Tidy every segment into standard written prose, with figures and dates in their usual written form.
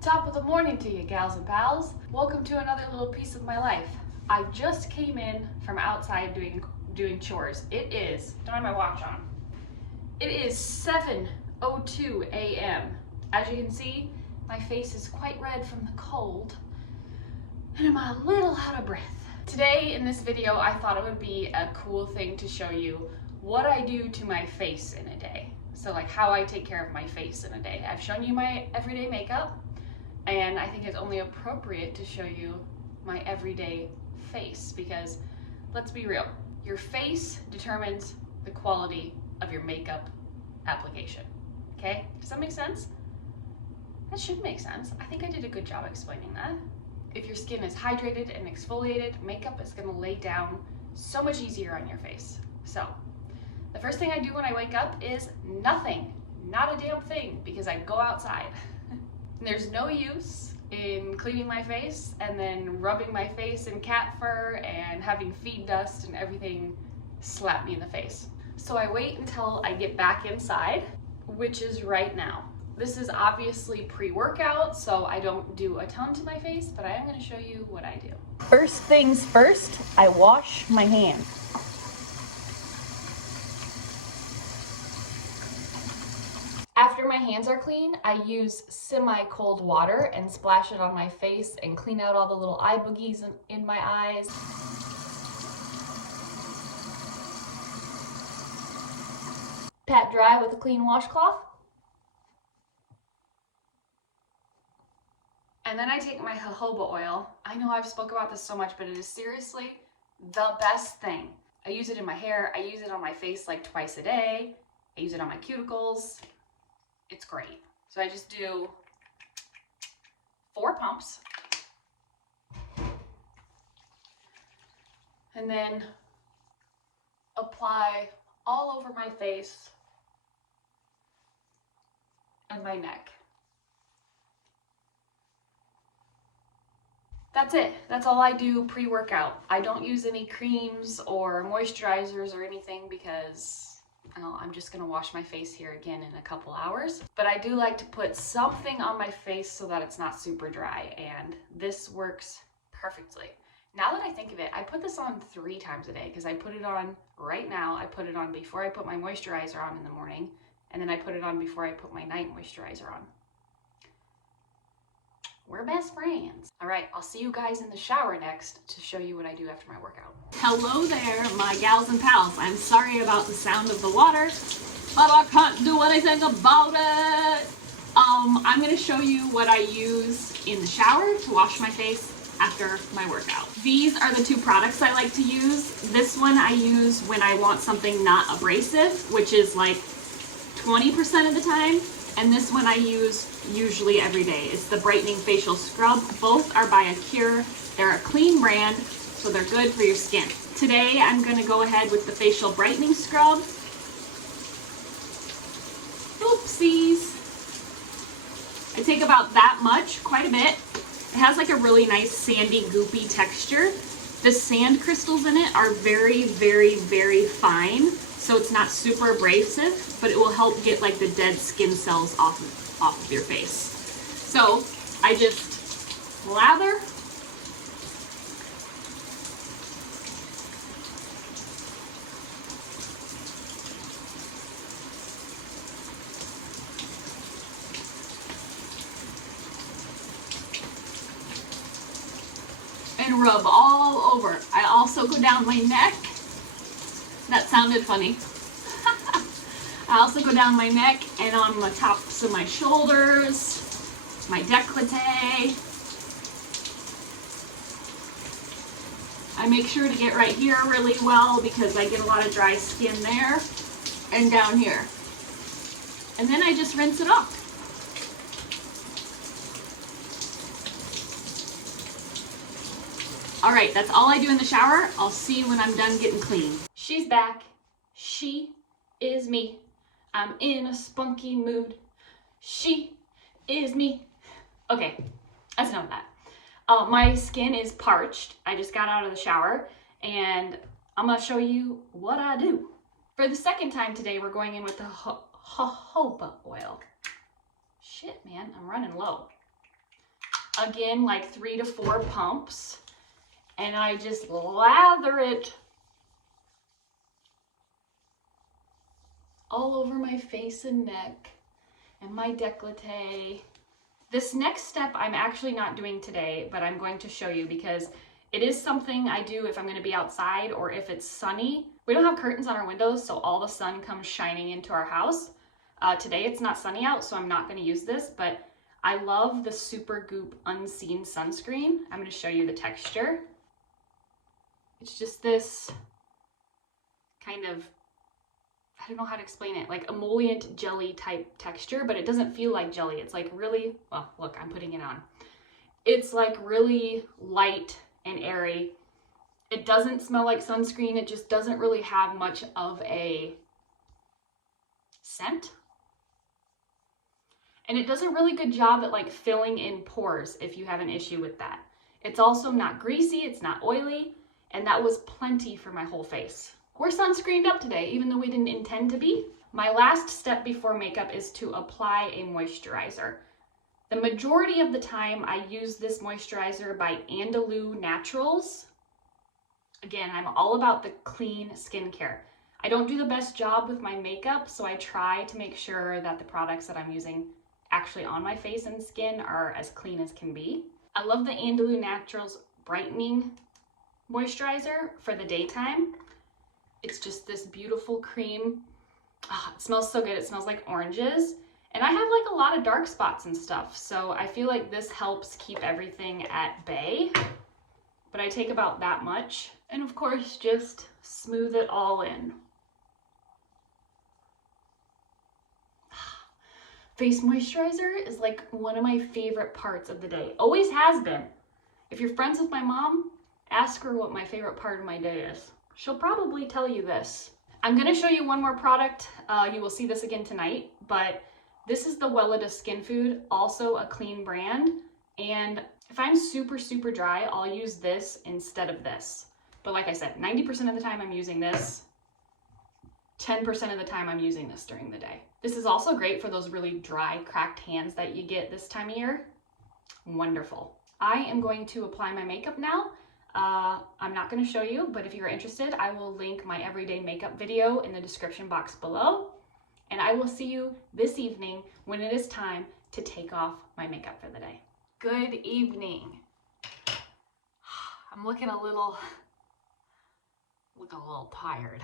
Top of the morning to you, gals and pals. Welcome to another little piece of my life. I just came in from outside doing chores. It is, don't have my watch on. It is 7:02 a.m. As you can see, my face is quite red from the cold, and I'm a little out of breath. Today in this video, I thought it would be a cool thing to show you what I do to my face in a day. So like how I take care of my face in a day. I've shown you my everyday makeup, and I think it's only appropriate to show you my everyday face because let's be real, your face determines the quality of your makeup application. Okay, does that make sense? That should make sense. I think I did a good job explaining that. If your skin is hydrated and exfoliated, makeup is gonna lay down so much easier on your face. So the first thing I do when I wake up is nothing, not a damn thing, because I go outside. There's no use in cleaning my face and then rubbing my face in cat fur and having feed dust and everything slap me in the face. So I wait until I get back inside, which is right now. This is obviously pre-workout, so I don't do a ton to my face, but I am going to show you what I do. First things first, I wash my hands. After my hands are clean, I use semi-cold water and splash it on my face and clean out all the little eye boogies in my eyes. Pat dry with a clean washcloth. And then I take my jojoba oil. I know I've spoke about this so much, but it is seriously the best thing. I use it in my hair. I use it on my face like twice a day. I use it on my cuticles. It's great. So I just do 4 pumps. And then apply all over my face and my neck. That's it. That's all I do pre-workout. I don't use any creams or moisturizers or anything because I'm just gonna wash my face here again in a couple hours. But I do like to put something on my face so that it's not super dry, and this works perfectly. Now that I think of it, I put this on 3 times a day because I put it on right now. I put it on before I put my moisturizer on in the morning, and then I put it on before I put my night moisturizer on. We're best friends. All right, I'll see you guys in the shower next to show you what I do after my workout. Hello there, my gals and pals. I'm sorry about the sound of the water, but I can't do anything about it. I'm gonna show you what I use in the shower to wash my face after my workout. These are the 2 products I like to use. This one I use when I want something not abrasive, which is like 20% of the time. And this one I use usually every day. It's the Brightening Facial Scrub. Both are by ACURE. They're a clean brand, so they're good for your skin. Today I'm gonna go ahead with the Facial Brightening Scrub. Oopsies. I take about that much, quite a bit. It has like a really nice sandy, goopy texture. The sand crystals in it are very, very, very fine. So it's not super abrasive, but it will help get like the dead skin cells off of your face. So I just lather. And rub all over. I also go down my neck. That sounded funny. I also go down my neck and on the tops of my shoulders, my décolleté. I make sure to get right here really well because I get a lot of dry skin there, and down here. And then I just rinse it off. All right, that's all I do in the shower. I'll see you when I'm done getting clean. She's back. She is me. I'm in a spunky mood. She is me. Okay, that's enough of that. My skin is parched. I just got out of the shower and I'm gonna show you what I do. For the second time today, we're going in with the jojoba oil. Shit, man, I'm running low. Again, like 3 to 4 pumps. And I just lather it all over my face and neck and my décolleté. This next step I'm actually not doing today, but I'm going to show you because it is something I do if I'm going to be outside or if it's sunny. We don't have curtains on our windows, so all the sun comes shining into our house. Today it's not sunny out, so I'm not going to use this, but I love the Super Goop Unseen Sunscreen. I'm going to show you the texture. It's just this kind of, I don't know how to explain it, like emollient jelly type texture, but it doesn't feel like jelly. It's like really, well, look, I'm putting it on. It's like really light and airy. It doesn't smell like sunscreen. It just doesn't really have much of a scent. And it does a really good job at like filling in pores if you have an issue with that. It's also not greasy, it's not oily, and that was plenty for my whole face. We're sunscreened up today, even though we didn't intend to be. My last step before makeup is to apply a moisturizer. The majority of the time I use this moisturizer by ANDALOU Naturals. Again, I'm all about the clean skincare. I don't do the best job with my makeup, so I try to make sure that the products that I'm using actually on my face and skin are as clean as can be. I love the ANDALOU Naturals Brightening Moisturizer for the daytime. It's just this beautiful cream. Oh, it smells so good. It smells like oranges. And I have like a lot of dark spots and stuff, so I feel like this helps keep everything at bay. But I take about that much. And of course, just smooth it all in. Face moisturizer is like one of my favorite parts of the day. Always has been. If you're friends with my mom, ask her what my favorite part of my day is. She'll probably tell you this. I'm gonna show you one more product. You will see this again tonight, but this is the WELEDA Skin Food, also a clean brand. And if I'm super, super dry, I'll use this instead of this. But like I said, 90% of the time I'm using this. 10% of the time I'm using this during the day. This is also great for those really dry, cracked hands that you get this time of year. Wonderful. I am going to apply my makeup now. I'm not going to show you, but if you're interested, I will link my everyday makeup video in the description box below. And I will see you this evening when it is time to take off my makeup for the day. Good evening. I'm looking a little tired.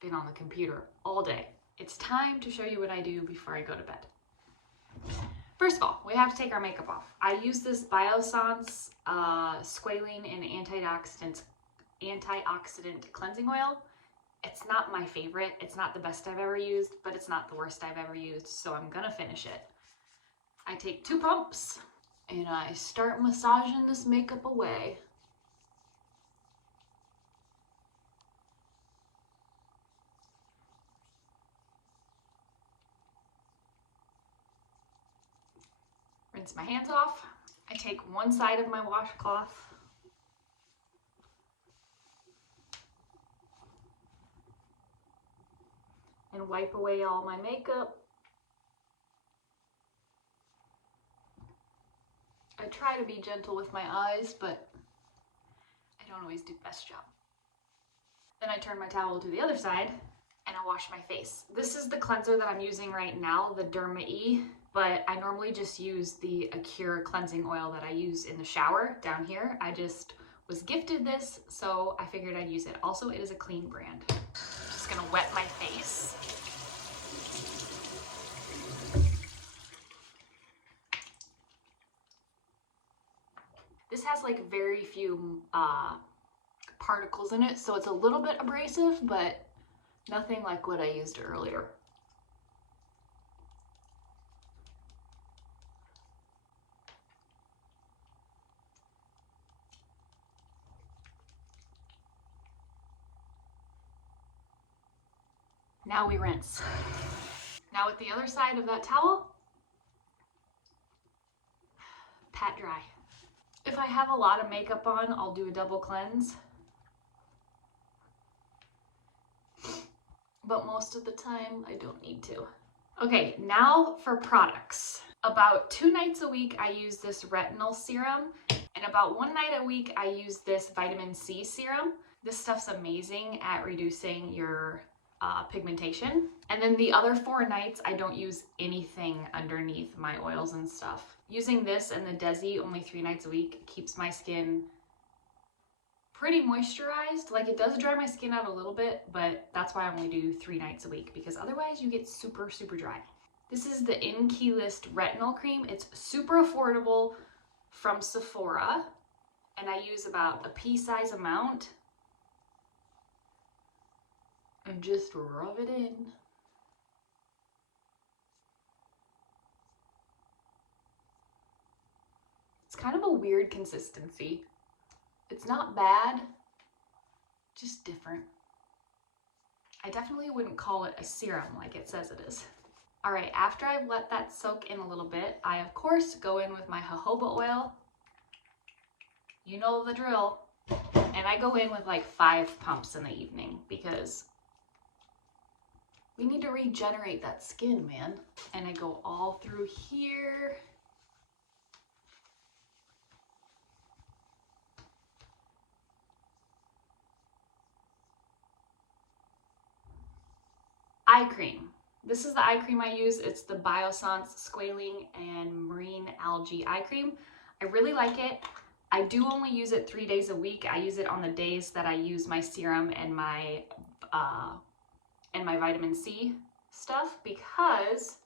Been on the computer all day. It's time to show you what I do before I go to bed. First of all, we have to take our makeup off. I use this Biossance squalene and antioxidant cleansing oil. It's not my favorite. It's not the best I've ever used, but it's not the worst I've ever used, so I'm gonna finish it. I take 2 pumps and I start massaging this makeup away. Rinse my hands off. I take one side of my washcloth and wipe away all my makeup. I try to be gentle with my eyes, but I don't always do the best job. Then I turn my towel to the other side and I wash my face. This is the cleanser that I'm using right now, the Derma-E, but I normally just use the ACURE cleansing oil that I use in the shower down here. I just was gifted this, so I figured I'd use it. Also, it is a clean brand. Just gonna wet my face. This has like very few particles in it, so it's a little bit abrasive, but nothing like what I used earlier. Now we rinse. Now with the other side of that towel, pat dry. If I have a lot of makeup on, I'll do a double cleanse. But most of the time, I don't need to. Okay, now for products. About 2 nights a week I use this retinol serum, and about 1 night a week I use this vitamin C serum. This stuff's amazing at reducing your pigmentation. And then the other 4 nights I don't use anything underneath my oils and stuff. Using this and the Desi only 3 nights a week keeps my skin pretty moisturized. Like, it does dry my skin out a little bit, but that's why I only do 3 nights a week, because otherwise you get super, super dry. This is the In Key List Retinol Cream. It's super affordable from Sephora, and I use about a pea-size amount and just rub it in. It's kind of a weird consistency. It's not bad, just different. I definitely wouldn't call it a serum like it says it is. All right, after I've let that soak in a little bit, I of course go in with my jojoba oil. You know the drill. And I go in with like 5 pumps in the evening because we need to regenerate that skin, man. And I go all through here. Eye cream. This is the eye cream I use. It's the Biossance Squalene and Marine Algae Eye Cream. I really like it. I do only use it 3 days a week. I use it on the days that I use my serum and my vitamin C stuff, because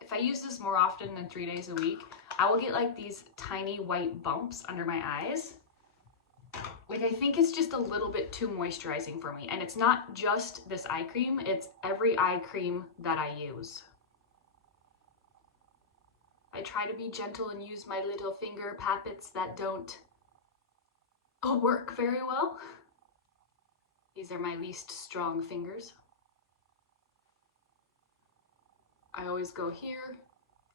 if I use this more often than 3 days a week, I will get like these tiny white bumps under my eyes. Like, I think it's just a little bit too moisturizing for me. And it's not just this eye cream, it's every eye cream that I use. I try to be gentle and use my little finger pappets that don't work very well. These are my least strong fingers. I always go here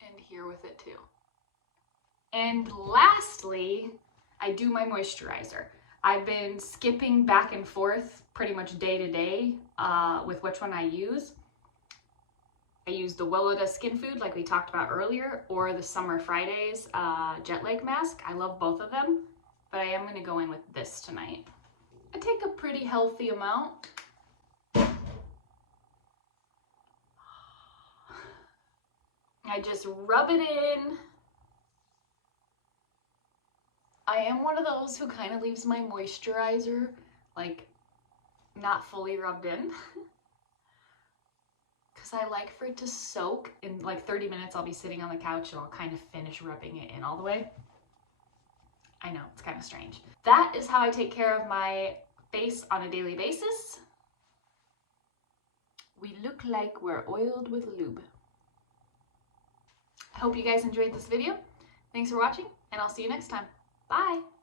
and here with it too. And lastly, I do my moisturizer. I've been skipping back and forth pretty much day to day with which one I use. I use the WELEDA Skin Food like we talked about earlier, or the Summer Fridays Jet Lag Mask. I love both of them, but I am going to go in with this tonight. I take a pretty healthy amount. I just rub it in. I am one of those who kind of leaves my moisturizer like not fully rubbed in. Because I like for it to soak. In like 30 minutes I'll be sitting on the couch and I'll kind of finish rubbing it in all the way. I know, it's kind of strange. That is how I take care of my face on a daily basis. We look like we're oiled with lube. I hope you guys enjoyed this video. Thanks for watching, and I'll see you next time. Bye!